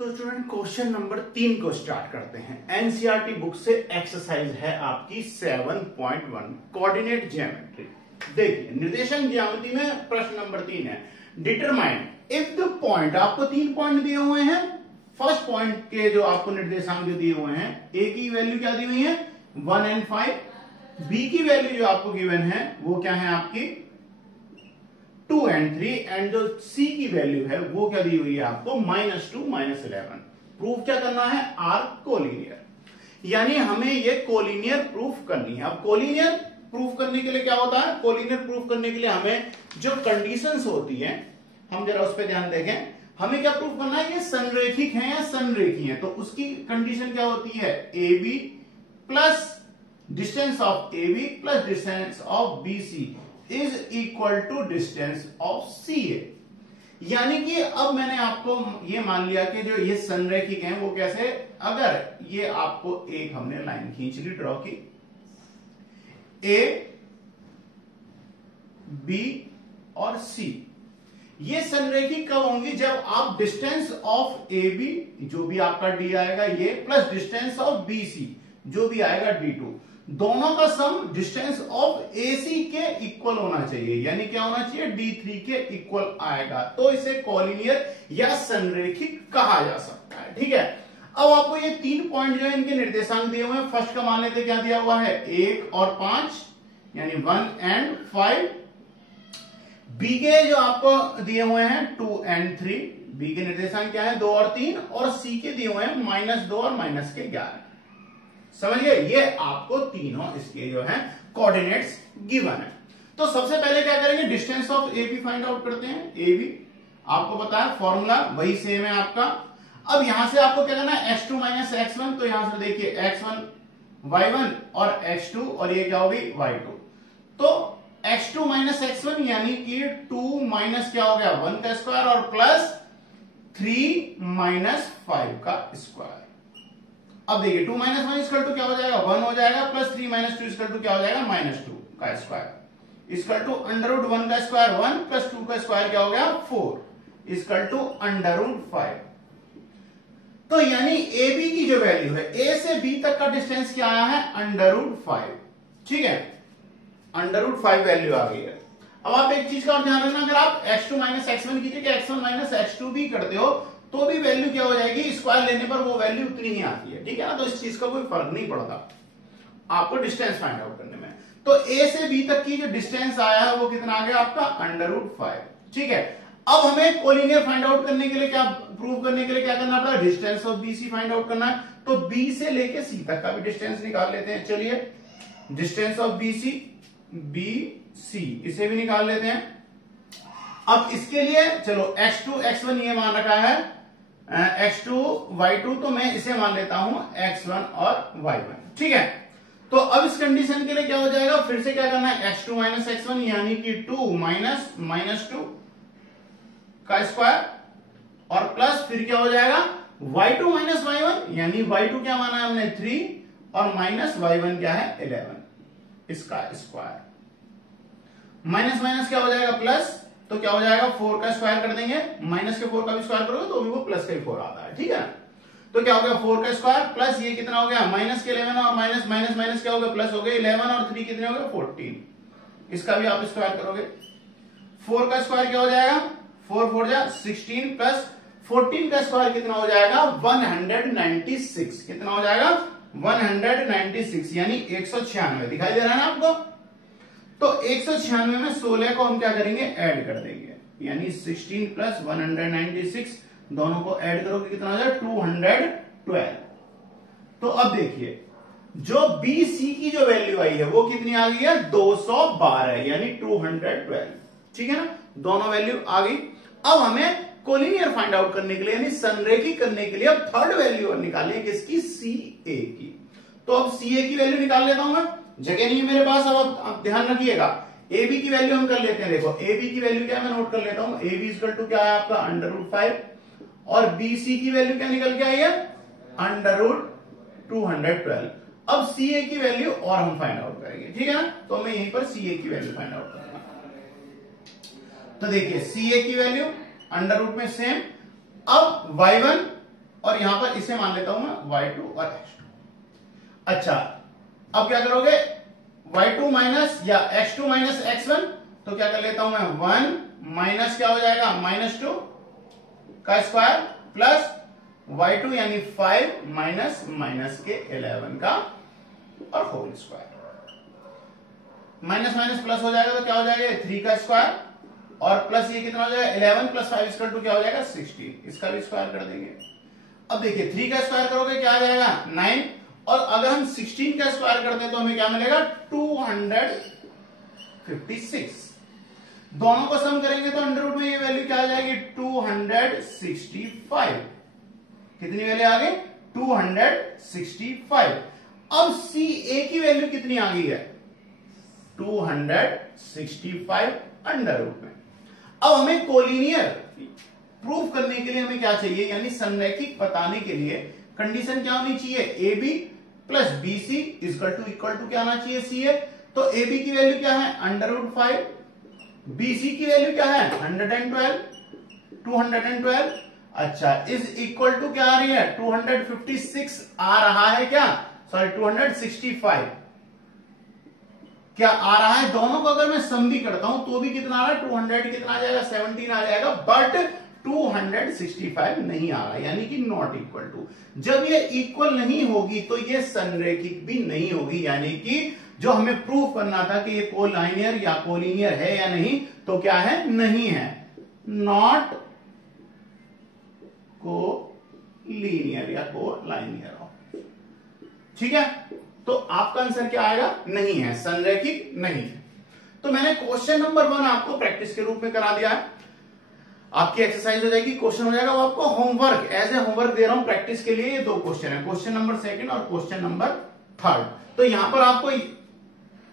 तो student question number 3 को start करते हैं। एनसीईआरटी बुक से एक्सरसाइज है आपकी 7.1 कोऑर्डिनेट ज्योमेट्री। देखिए निर्देशांक ज्यामिति में प्रश्न नंबर 3 है, डिटरमाइन इफ द पॉइंट, आपको 3 पॉइंट दिए हुए हैं। फर्स्ट पॉइंट के जो आपको निर्देशांक जो दिए हुए हैं, ए की वैल्यू क्या दी हुई है 1 and 5, बी की वैल्यू जो आपको गिवन है वो क्या है आपकी 2 and 3, एंड जो सी की वैल्यू है वो क्या दी हुई है आपको -2 -11। प्रूफ क्या करना है, आर कोलिनियर, यानी हमें ये कोलिनियर प्रूफ करनी है। अब कोलिनियर प्रूफ करने के लिए क्या होता है, कोलिनियर प्रूफ करने के लिए हमें जो कंडीशंस होती है हम जरा उस पर ध्यान देखें। हमें क्या प्रूफ करना है, ये संरेखिक है या संरेखी है, तो उसकी कंडीशन क्या होती है, A B plus distance of A B plus distance of B C is equal to distance of C A. यानी कि अब मैंने आपको ये मान लिया कि जो ये संरेखिक हैं वो कैसे, अगर ये आपको एक हमने लाइन खींच ली, ड्रॉ की, ए बी और सी, ये संरेखिक कब होंगी, जब आप डिस्टेंस ऑफ ए बी जो भी आपका डी आएगा ये plus distance of B C जो भी आएगा D2, दोनों का सम डिस्टेंस ऑफ AC के इक्वल होना चाहिए। यानी क्या होना चाहिए, D3 के इक्वल आएगा, तो इसे कोलिनियर या संरेखिक कहा जा सकता है। ठीक है, अब आपको ये 3 पॉइंट जो है इनके निर्देशांक दिए हुए हैं। फर्स्ट का मान लेते क्या दिया हुआ है 1 और 5, यानी 1 and 5। बी के जो आपको दिए हुए हैं 2 and 3, बी के निर्देशांक क्या है 2 और 3, और सी के दिए हुए हैं -2 और -11। समझिए, ये आपको तीनों इसके जो है कोऑर्डिनेट्स गिवन है। तो सबसे पहले क्या करेंगे, distance of A B find out करते हैं। ए बी आपको पता है फॉर्मूला वही सेम है आपका। अब यहां से आपको क्या करना है, x2 - x1, तो यहां से देखिए x1 y1 और x2, और ये क्या होगी y2। तो x2 - x1 यानी कि 2 माइनस क्या हो गया 1 का स्क्वायर और प्लस 3 - 5 का स्क्वायर। अब देखिए 2 - 1 इक्वल टू क्या हो जाएगा 1 हो जाएगा, प्लस 3 - 2 इक्वल टू क्या हो जाएगा -2 का स्क्वायर, इक्वल टू √1 का स्क्वायर 1 प्लस 2 का स्क्वायर क्या हो गया 4, इक्वल टू √5। तो यानी ए बी की जो वैल्यू है, ए से बी तक का डिस्टेंस क्या आया है √5। ठीक है, √5 वैल्यू आ गई है। अब आप एक चीज का और ध्यान रखना, अगर आप x2 - x1 कीजिए कि x1 - x2 भी करते हो तो भी वैल्यू क्या हो जाएगी, स्क्वायर लेने पर वो वैल्यू उतनी ही आती है। ठीक है ना, तो इस चीज का कोई फर्क नहीं पड़ता आपको डिस्टेंस फाइंड आउट करने में। तो ए से बी तक की जो डिस्टेंस आया है वो कितना आ गया आपका √5। ठीक है, अब हमें कोलिनियर फाइंड आउट करने के लिए क्या प्रूव करने के लिए क्या करना पड़ा, distance of B C find out करना है। तो बी से लेके सी तक का भी डिस्टेंस निकाल लेते हैं। चलिए, डिस्टेंस ऑफ बी सी इसे भी निकाल लेते हैं। अब इसके लिए चलो x2 x1 ये मान रखा है, x2 y2, तो मैं इसे मान लेता हूं x1 और y1। ठीक है, तो अब इस कंडीशन के लिए क्या हो जाएगा, फिर से क्या करना है x2 - x1 यानी कि 2 -2 का स्क्वायर और प्लस फिर क्या हो जाएगा y2 - y1 यानी y2 क्या माना है हमने 3 और माइनस y1 क्या है 11, इसका स्क्वायर, माइनस माइनस क्या हो जाएगा प्लस, तो क्या हो जाएगा 4 का स्क्वायर कर देंगे, माइनस के 4 का भी स्क्वायर करोगे तो भी वो प्लस का ही 4 आता है। ठीक है, तो क्या हो गया 4 का स्क्वायर प्लस ये कितना हो गया माइनस के 11 और माइनस माइनस माइनस क्या हो गया प्लस हो गया 11 और 3 कितने हो गए 14, इसका भी आप स्क्वायर करोगे। 4 का स्क्वायर क्या हो जाएगा 4 4 जा 16 प्लस 14 का स्क्वायर कितना हो जाएगा 196, कितना हो जाएगा 196 यानी 196। दिखाई दे रहा है ना आपको, तो 196 में 16 को हम क्या करेंगे ऐड कर देंगे, यानी 16 प्लस 196 दोनों को ऐड करोगे कितना हो जाएगा 212। तो अब देखिए जो बी सी की जो वैल्यू आई है वो कितनी आ गई है 212 यानी 212। ठीक है ना, दोनों वैल्यू आ गई। अब हमें कोलिनियर फाइंड आउट करने के लिए यानी संरेखिक करने के लिए अब थर्ड वैल्यू निकालें किसकी, सी ए की। तो अब सी ए की वैल्यू निकाल लेता हूं मैं, जगह नहीं है मेरे पास। अब आप ध्यान रखिएगा, ए बी की वैल्यू हम कर लेते हैं। देखो ए बी की वैल्यू क्या है मैं नोट कर लेता हूं, ए बी इक्वल टू क्या है आपका √5 और बी सी की वैल्यू क्या निकल के आई है √212। अब सी ए की वैल्यू और हम फाइंड आउट करेंगे। ठीक है ना, तो मैं यहीं पर सी ए की वैल्यू फाइंड आउट करूंगा। तो देखिए सी ए की वैल्यू अंडर रूट में सेम। अब y1 और यहां पर इसे मान लेता हूं मैं y2 और x2। अच्छा, अब क्या करोगे, y2 माइनस या x2 माइनस x1, तो क्या कर लेता हूं मैं 1 माइनस क्या हो जाएगा -2 का स्क्वायर प्लस y2 यानी 5 माइनस माइनस के 11 का और whole square. Minus minus plus हो जाएगा तो क्या हो जाएगा 3 का स्क्वायर और प्लस ये कितना हो जाएगा 11 प्लस 5 इक्वल टू क्या हो जाएगा 16, इसका भी स्क्वायर कर देंगे। अब देखिए 3 का स्क्वायर करोगे क्या आ जाएगा 9, और अगर हम 16 का स्क्वायर करते हैं तो हमें क्या मिलेगा 256। दोनों को सम करेंगे तो अंडर रूट में ये वैल्यू क्या आ जाएगी 265। कितनी वैल्यू आ गई 265। अब सी ए की वैल्यू कितनी आ गई है 265 अंडर रूट में। अब हमें कोलिनियर प्रूव करने के लिए हमें क्या चाहिए, यानी संरैखिक बताने के लिए कंडीशन क्या होनी चाहिए, A B plus B C equal to क्या आना चाहिए सी ए। तो ए बी की वैल्यू क्या है √5, बी सी की वैल्यू क्या है 212। अच्छा, इज इक्वल टू क्या आ रही है 256 आ रहा है क्या, सॉरी 265 क्या आ रहा है। दोनों को अगर मैं सम भी करता हूं तो भी कितना आ रहा है 200 कितना आ जाएगा 17 आ जाएगा, बट 265 नहीं आ रहा, यानी कि नॉट इक्वल टू। जब ये इक्वल नहीं होगी तो ये संरेखिक भी नहीं होगी, यानी कि जो हमें प्रूव करना था कि ये कोलाइनियर या कोलिनियर है या नहीं, तो क्या है नहीं है, नॉट कोलिनियर या कोलाइनियर। ठीक है, तो आपका आंसर क्या आएगा नहीं है, संरेखिक नहीं है। तो मैंने क्वेश्चन नंबर 1 आपको प्रैक्टिस के रूप में करा दिया है, आपकी एक्सरसाइज हो जाएगी, क्वेश्चन हो जाएगा, वो आपको होमवर्क एज ए होमवर्क दे रहा हूं प्रैक्टिस के लिए। ये 2 क्वेश्चन है, क्वेश्चन नंबर 2 और क्वेश्चन नंबर 3। तो यहां पर आपको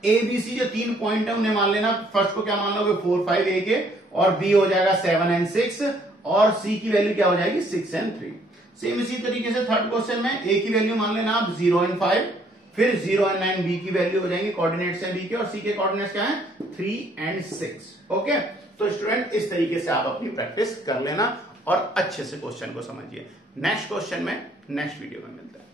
ए बी सी जो 3 पॉइंट है उन्हें मान लेना। फर्स्ट को क्या मान लोगे 4 5 ए के, और बी हो जाएगा 7 and 6, और सी की वैल्यू क्या हो जाएगी 6 and 3। सेम इसी तरीके से थर्ड क्वेश्चन में ए की वैल्यू मान लेना आप 0 and 5, फिर 0 and 9 बी की वैल्यू हो जाएंगी, कोऑर्डिनेट्स है बी के, और सी के कोऑर्डिनेट्स क्या है 3 and 6। ओके, तो स्टूडेंट इस तरीके से आप अपनी प्रैक्टिस कर लेना और अच्छे से क्वेश्चन को समझिए। नेक्स्ट क्वेश्चन में नेक्स्ट वीडियो में मिलता है।